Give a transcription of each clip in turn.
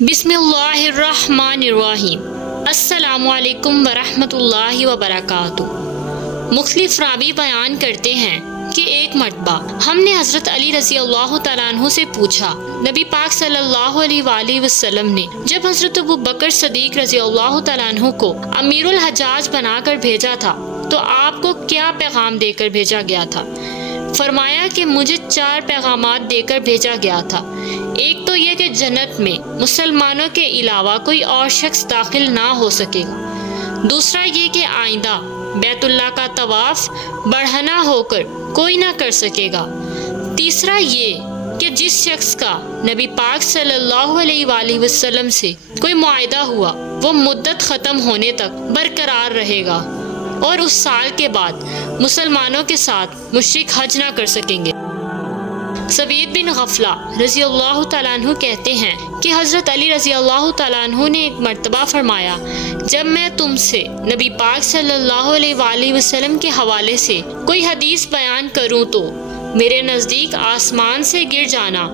बिस्मिल्लाहिर्रहमानिर्रहीम। अस्सलामुअलैकुम वरहमतुल्लाहि वबरकातुहू। मुख्तलिफ रावी बयान करते हैं कि एक मरतबा हमने हज़रत अली रज़ी अल्लाह तआला अन्हु से पूछा, नबी पाक सल्लल्लाहु अलैहि वसल्लम ने जब हज़रत अबू बकर सदीक रज़ी अल्लाह तआला अन्हु को अमीरुल हज्जाज बनाकर भेजा था तो आपको क्या पैगाम देकर भेजा गया था? फरमाया कि मुझे 4 पैगामात देकर भेजा गया था। एक तो यह कि जन्नत में मुसलमानों के अलावा कोई और शख्स दाखिल ना हो सकेगा। दूसरा ये कि आइंदा बैतुल्लाह का तवाफ बढ़ना होकर कोई ना कर सकेगा। तीसरा ये कि जिस शख्स का नबी पाक सल्लल्लाहु अलैहि वसल्लम से कोई मुआहिदा हुआ वो मुद्दत ख़त्म होने तक बरकरार रहेगा और उस साल के बाद मुसलमानों के साथ मुशरिक हज ना कर सकेंगे। सवीद बिन गफला रज़ी अल्लाह तआला अन्हु कहते हैं कि हज़रत अली रज़ी अल्लाह तआला अन्हु ने एक मर्तबा फरमाया, जब मैं तुमसे नबी पाक सल्लल्लाहु अलैहि वसल्लम के हवाले से कोई हदीस बयान करूं तो मेरे नज़दीक आसमान से गिर जाना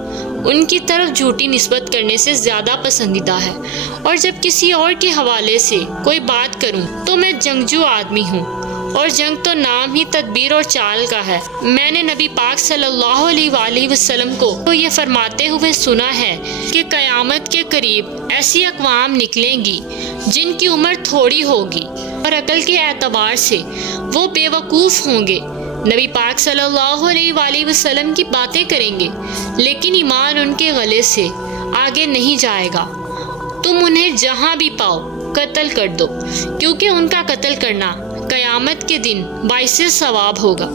उनकी तरफ झूठी निस्बत करने से ज़्यादा पसंदीदा है, और जब किसी और के हवाले से कोई बात करूं तो मैं जंगजू आदमी हूं, और जंग तो नाम ही तदबीर और चाल का है। मैंने नबी पाक सल्लल्लाहु अलैहि वसल्लम को तो ये फरमाते हुए सुना है कि क़यामत के करीब ऐसी अक़वाम निकलेंगी जिनकी उम्र थोड़ी होगी और अकल के एतबार से वो बेवकूफ़ होंगे। नबी पाक सल्लल्लाहु अलैहि वसल्लम की बातें करेंगे लेकिन ईमान उनके गले से आगे नहीं जाएगा। तुम उन्हें जहाँ भी पाओ कत्ल कर दो, क्योंकि उनका कत्ल करना क़यामत के दिन बाइसे सवाब होगा।